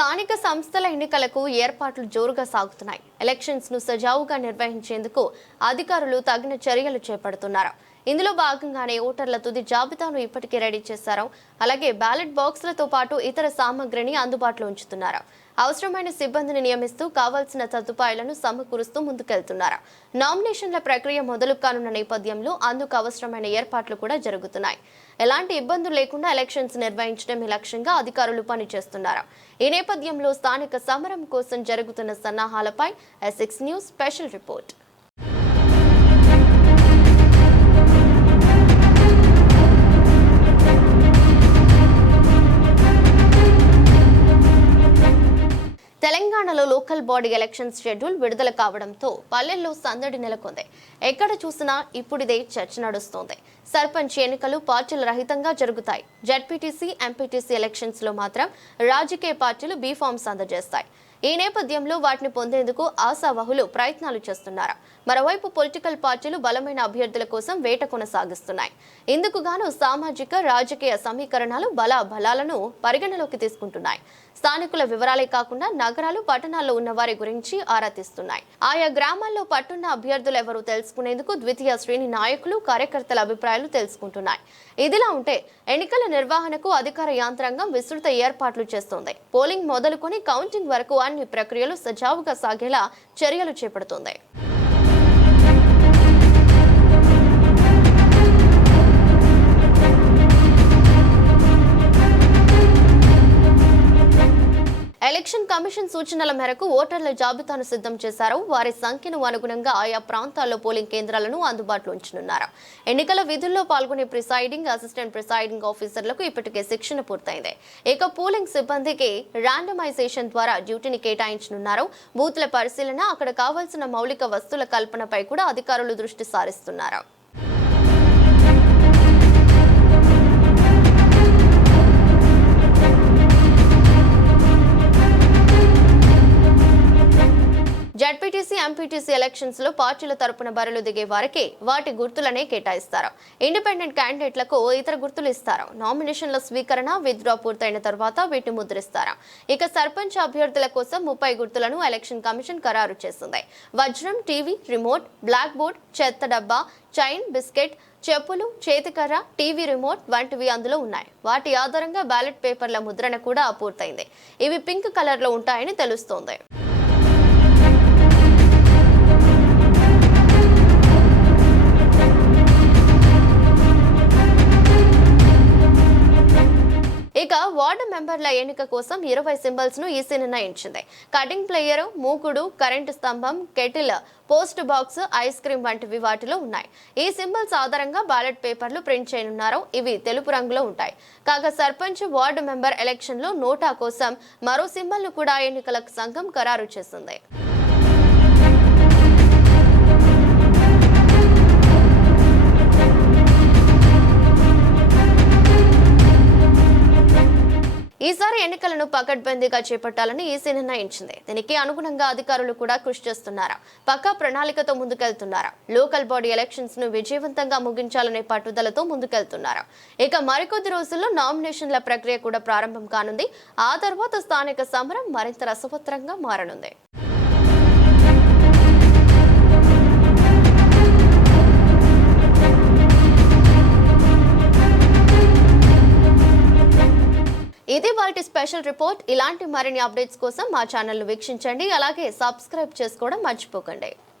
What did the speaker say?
స్థానిక సంస్థల ఎన్నికలకు ఏర్పాట్లు జోరుగా సాగుతున్నాయి. ఎలక్షన్స్ ను సజావుగా నిర్వహించేందుకు అధికారులు తగిన చర్యలు చేపడుతున్నారు. ఇందులో భాగంగానే ఓటర్ల తుది జాబితాను ఇప్పటికే రెడీ చేశారు. అలాగే బ్యాలెట్ బాక్సులతో పాటు ఇతర సామగ్రిని అందుబాటులో ఉంచుతున్నారు. అవసరమైన సిబ్బందిని నియమిస్తూ కావాల్సిన సదుపాయాలను సమకూరుస్తూ ముందుకెళ్తున్నారు. నామినేషన్ల ప్రక్రియ మొదలు కానున్న నేపథ్యంలో అందుకు అవసరమైన ఏర్పాట్లు కూడా జరుగుతున్నాయి. ఎలాంటి ఇబ్బందులు లేకుండా ఎలక్షన్స్ నిర్వహించడమే లక్ష్యంగా అధికారులు పనిచేస్తున్నారు. ఈ నేపథ్యంలో స్థానిక సమరం కోసం జరుగుతున్న సన్నాహాలపై S6 న్యూస్ స్పెషల్ రిపోర్ట్. తెలంగాణలో లోకల్ బాడీ ఎలక్షన్ షెడ్యూల్ విడుదల కావడంతో పల్లెల్లో సందడి నెలకొంది. ఎక్కడ చూసినా ఇప్పుడిదే చర్చ నడుస్తోంది. సర్పంచ్ ఎన్నికలు పార్టీల రహితంగా జరుగుతాయి. జడ్పీటీసీ, ఎంపీటీసీ ఎలక్షన్స్ లో మాత్రం రాజకీయ పార్టీలు బీ ఫార్మ్స్ అందజేస్తాయి. ఈ నేపథ్యంలో వాటిని పొందేందుకు ఆశావహులు ప్రయత్నాలు చేస్తున్నారు. మరోవైపు పొలిటికల్ పార్టీలు బలమైన అభ్యర్థుల కోసం వేట కొనసాగిస్తున్నాయి. ఇందుకు గాను సామాజిక, రాజకీయ సమీకరణాలు బలాలను పరిగణలోకి తీసుకుంటున్నాయి. స్థానికుల వివరాలే కాకుండా నగరాలు, పట్టణాల్లో ఉన్న వారి గురించి ఆరా తీస్తున్నాయి. ఆయా గ్రామాల్లో పట్టున్న అభ్యర్థులు ఎవరో తెలుసుకునేందుకు ద్వితీయ శ్రేణి నాయకులు, కార్యకర్తల అభిప్రాయాలు తెలుసుకుంటున్నాయి. ఇదిలా ఉంటే ఎన్నికల నిర్వహణకు అధికార యంత్రాంగం విస్తృత ఏర్పాట్లు చేస్తోంది. పోలింగ్ మొదలుకొని కౌంటింగ్ వరకు అన్ని ప్రక్రియలు సజావుగా సాగేలా చర్యలు చేపడుతోంది. ఎలక్షన్ కమిషన్ సూచనల మేరకు ఓటర్ల జాబితాను సిద్ధం చేశారు. వారి సంఖ్యను అనుగుణంగా ఆయా ప్రాంతాల్లో పోలింగ్ కేంద్రాలను అందుబాటులో ఉంచనున్నారు. ఎన్నికల విధుల్లో పాల్గొనే ప్రిసైడింగ్, అసిస్టెంట్ ప్రిసైడింగ్ ఆఫీసర్లకు ఇప్పటికే శిక్షణ పూర్తయింది. ఇక పోలింగ్ సిబ్బందికి ర్యాండమైజేషన్ ద్వారా డ్యూటీని కేటాయించనున్నారు. బూత్ల పరిశీలన, అక్కడ కావాల్సిన మౌలిక వస్తువుల కల్పనపై కూడా అధికారులు దృష్టి సారిస్తున్నారు. జడ్పీటీసీ, ఎంపీటీసీ ఎలక్షన్స్ లో పార్టీల తరపున బరిలో దిగే వారికి వాటి గుర్తులనే కేటాయిస్తారు. ఇండిపెండెంట్ క్యాండిడేట్లకు ఇతర గుర్తులు ఇస్తారు. నామినేషన్ల స్వీకరణ, విత్డ్రా పూర్తయిన తర్వాత వీటిని ముద్రిస్తారు. ఇక సర్పంచ్ అభ్యర్థుల కోసం 30 గుర్తులను ఎలక్షన్ కమిషన్ ఖరారు చేసింది. వజ్రం, టీవీ రిమోట్, బ్లాక్ బోర్డ్, చెత్త డబ్బా, చైన్, బిస్కెట్, చెప్పులు, చేతికర్ర, టీవీ రిమోట్ వంటివి అందులో ఉన్నాయి. వాటి ఆధారంగా బ్యాలెట్ పేపర్ల ముద్రణ కూడా పూర్తయింది. ఇవి పింక్ కలర్ లో ఉంటాయని తెలుస్తోంది. ఇక వార్డు మెంబర్ల ఎన్నిక కోసం 20 సింబల్స్ ను ఈసీ నిర్ణయించింది. కటింగ్ ప్లేయర్, మూకుడు, కరెంటు స్తంభం, kettle, post box, ice cream వంటివి వాటిలో ఉన్నాయి. ఈ సింబల్స్ ఆధారంగా బ్యాలెట్ పేపర్లు ప్రింట్ చేయనున్నారు. ఇవి తెలుపు రంగులో ఉంటాయి. కాగా సర్పంచ్, వార్డు మెంబర్ ఎలక్షన్ లో నోటా కోసం మరో సింబల్ ను కూడా ఎన్నికల సంఘం ఖరారు చేసింది. ఈసారి ఎన్నికలను పకడ్బందీగా చేపట్టాలని ఈసీ నిర్ణయించింది. దీనికి అనుగుణంగా అధికారులు కూడా కృషి చేస్తున్నారు. పక్కా ప్రణాళికతో ముందుకెళ్తున్నారు. లోకల్ బాడీ ఎలక్షన్స్ ను విజయవంతంగా ముగించాలనే పట్టుదలతో ముందుకెళ్తున్నారు. ఇక మరికొద్ది రోజుల్లో నామినేషన్ల ప్రక్రియ కూడా ప్రారంభం కానుంది. ఆ తర్వాత స్థానిక సమరం మరింత రసవత్తరంగా మారనుంది. ఇది వాటి స్పెషల్ రిపోర్ట్. ఇలాంటి మరిన్ని అప్డేట్స్ కోసం మా ఛానల్ ను వీక్షించండి. అలాగే సబ్స్క్రైబ్ చేసుకోవడం మర్చిపోకండి.